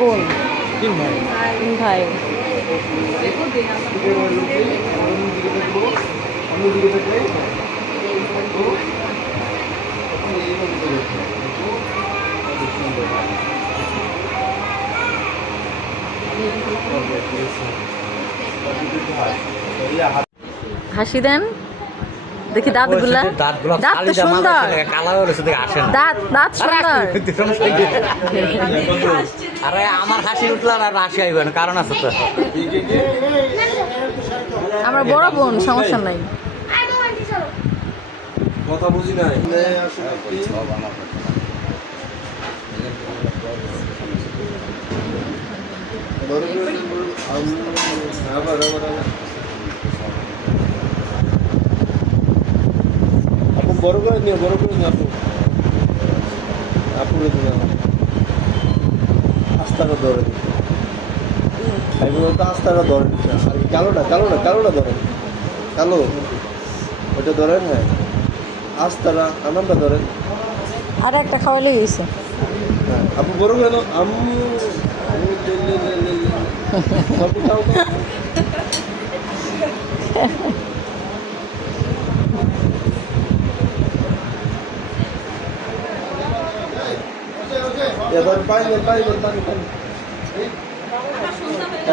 বোন, 3 ভাই। 3 ভাই। হাসি দেন দেখি দাঁতগুলা। দাঁত তো সুন্দর, দাঁত দাঁত সুন্দর। আরে আমার হাসি উঠলাম আর হাসি আইবেন কারণ আছে তো। আমরা বড় বোন, সমস্যা নাই। কথা বুঝি নাই। আপু বড় করে নিও, বড় করে নিও আপু। আপুরে দিন আস্তাটা ধরে দিন। আমি বলতে আস্তাটা ধরেন আর কালোটা কালোটা কালোটা ধরেন, কালো ওটা ধরেন। হ্যাঁ আস্তারা আনন্দটা ধরেন। আর একটা খাওয়ালে গেছে। হ্যাঁ আপু বড় করে নাও। আপু খাও তো। এবার পানি দেন, পানি দেন, পানি পানি।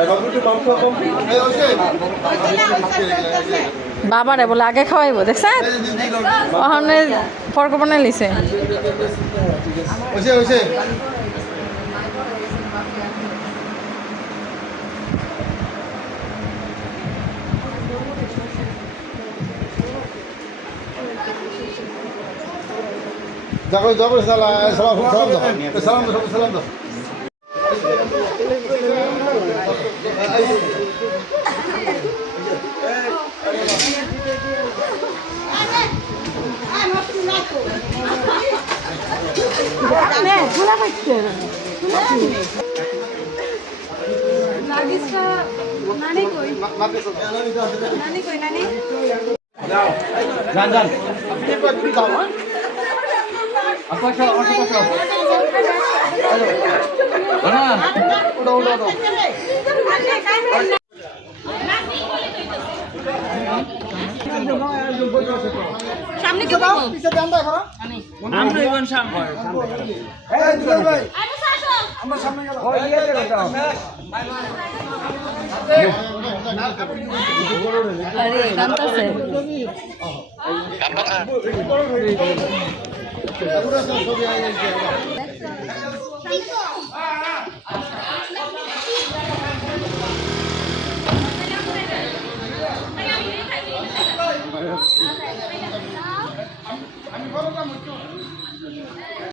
বাবু একটু কম খাও, কম। বাবারে বলে আগে খাওয়াইবো, দেখছেন ওখানে ফর্ক বানাই লিছে। ওইসে ওইসে যাবো যাবো সালাম সালাম সালাম দাও সালাম দাও সালাম দাও। যান যান সামনে কে দাও পিছে দেন দা এখন আমরা ইবন সামনে। এই দুলাল ভাই আমরা সামনে গেলাম। ওই ইয়েতে দাও আরে কান্তাছে। পুরো সব ছবি আই গেছে।